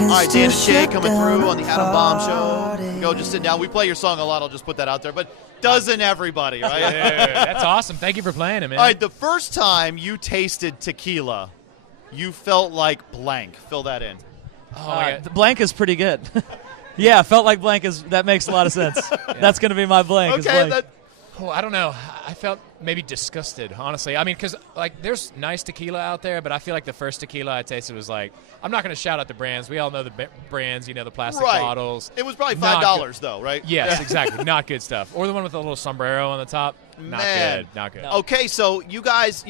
All right, Dan+Shay coming through on the Adam Bomb Show. Go, just sit down. We play your song a lot. I'll just put that out there. But doesn't everybody, right? Yeah, that's awesome. Thank you for playing it, man. All right, the first time you tasted tequila, you felt like blank. Fill that in. The blank is pretty good. Yeah, felt like blank is that makes a lot of sense. Yeah. That's going to be my blank. Okay, blank. I don't know. I felt maybe disgusted, honestly. I mean, because like there's nice tequila out there, but I feel like the first tequila I tasted was like, I'm not going to shout out the brands. We all know the brands, you know, the plastic bottles. It was probably $5 though, right? Yes, exactly. Not good stuff. Or the one with the little sombrero on the top. Not good. Not good. No. Okay, so you guys,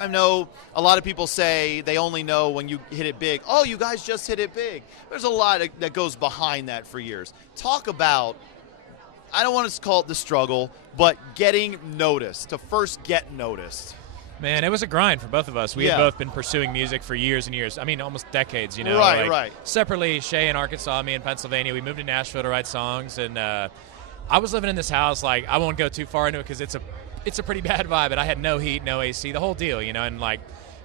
I know a lot of people say they only know when you hit it big. Oh, you guys just hit it big. There's a lot that goes behind that for years. Talk about, I don't want to call it the struggle, but getting noticed, to first get noticed. Man, it was a grind for both of us. We had both been pursuing music for years and years. I mean, almost decades, you know. Right. Separately, Shay in Arkansas, me in Pennsylvania. We moved to Nashville to write songs, and I was living in this house. Like, I won't go too far into it because it's a pretty bad vibe, but I had no heat, no AC, the whole deal, you know, and like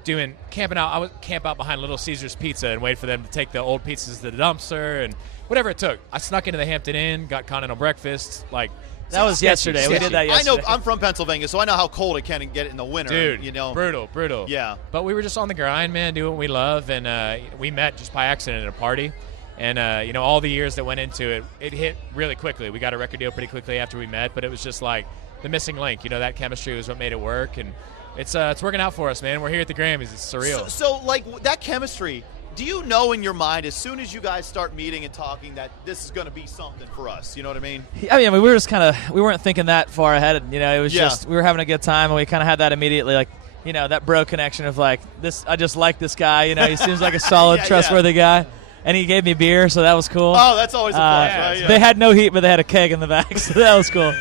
camping out. I would camp out behind Little Caesars Pizza and wait for them to take the old pizzas to the dumpster and whatever it took. I snuck into the Hampton Inn, got continental breakfast, like. That was yesterday. We did that yesterday. I know. I'm from Pennsylvania, so I know how cold it can get in the winter. Dude, you know, brutal. Yeah. But we were just on the grind, man, doing what we love, and we met just by accident at a party. And, you know, all the years that went into it, it hit really quickly. We got a record deal pretty quickly after we met, but it was just like the missing link. You know, that chemistry was what made it work, and it's working out for us, man. We're here at the Grammys. It's surreal. So like, that chemistry, do you know in your mind as soon as you guys start meeting and talking that this is going to be something for us? You know what I mean? I mean, we were just we weren't thinking that far ahead. You know, it was just we were having a good time, and we kind of had that immediately, like, you know, that bro connection of like this. I just like this guy. You know, he seems like a solid, trustworthy guy. And he gave me beer, so that was cool. Oh, that's always a plus, right? Yeah. They had no heat, but they had a keg in the back, so that was cool.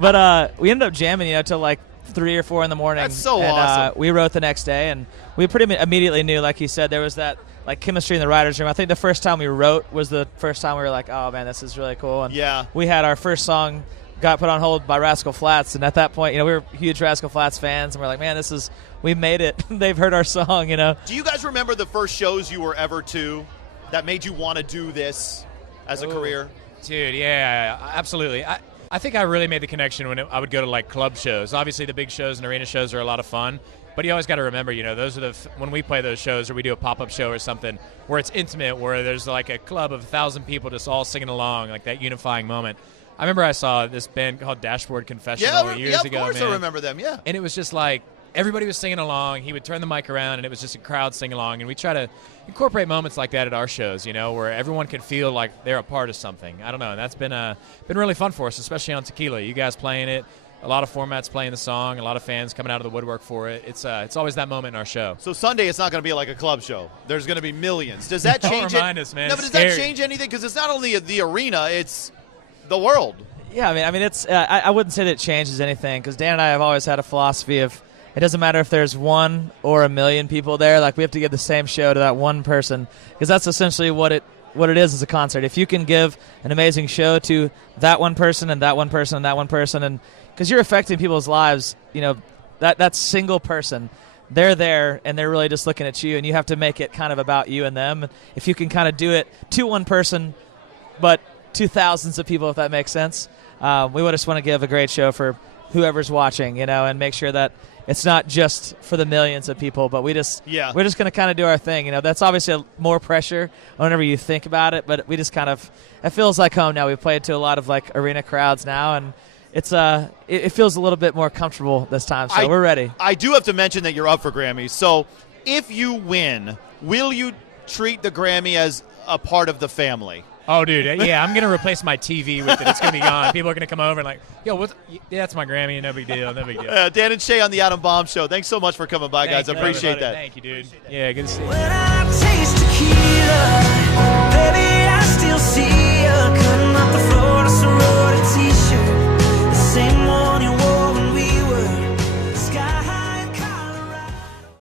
But we ended up jamming, you know, till like 3 or 4 in the morning. That's so awesome. We wrote the next day, and we pretty immediately knew, like he said, there was that like chemistry in the writers' room. I think the first time we wrote was the first time we were like, oh man, this is really cool. And we had our first song got put on hold by Rascal Flatts, and at that point, you know, we were huge Rascal Flatts fans, and we're like, man, we made it. They've heard our song, you know. Do you guys remember the first shows you were ever to that made you want to do this as a career? Dude, yeah, absolutely. I think I really made the connection when I would go to like club shows. Obviously, the big shows and arena shows are a lot of fun, but you always got to remember, you know, those are when we play those shows or we do a pop-up show or something where it's intimate, where there's like a club of 1,000 people just all singing along, like that unifying moment. I remember I saw this band called Dashboard Confessional years ago. Yeah, of course man. I remember them, yeah. And it was just like everybody was singing along. He would turn the mic around, and it was just a crowd singing along. And we try to incorporate moments like that at our shows, you know, where everyone can feel like they're a part of something. I don't know. And that's been really fun for us, especially on Tequila. You guys playing it, a lot of formats playing the song, a lot of fans coming out of the woodwork for it. It's always that moment in our show. So Sunday, it's not going to be like a club show. There's going to be millions. Does that change Don't remind us, man. No, but does that change anything? Because it's not only the arena, it's the world. Yeah, I mean, it's. I wouldn't say that it changes anything, because Dan and I have always had a philosophy of it doesn't matter if there's 1 or 1,000,000 people there. Like, we have to give the same show to that one person, because that's essentially what it is as a concert. If you can give an amazing show to that one person and that one person and that one person, and because you're affecting people's lives, you know, that single person, they're there and they're really just looking at you, and you have to make it kind of about you and them. If you can kind of do it to one person, but to thousands of people, if that makes sense, we would just want to give a great show for whoever's watching, you know, and make sure that it's not just for the millions of people, but we're just going to kind of do our thing. You know, that's obviously more pressure whenever you think about it, but we just kind of, it feels like home now. We've played to a lot of like arena crowds now, and it's it feels a little bit more comfortable this time, so we're ready. I do have to mention that you're up for Grammys. So if you win, will you treat the Grammy as a part of the family? Oh, dude, yeah, I'm going to replace my TV with it. It's going to be gone. People are going to come over and like, yo, that's my Grammy. No big deal. No big deal. Dan+Shay on the Adam Bomb Show. Thanks so much for coming by, guys. I appreciate that. Thank you, dude. Yeah, good to see you. When I taste tequila.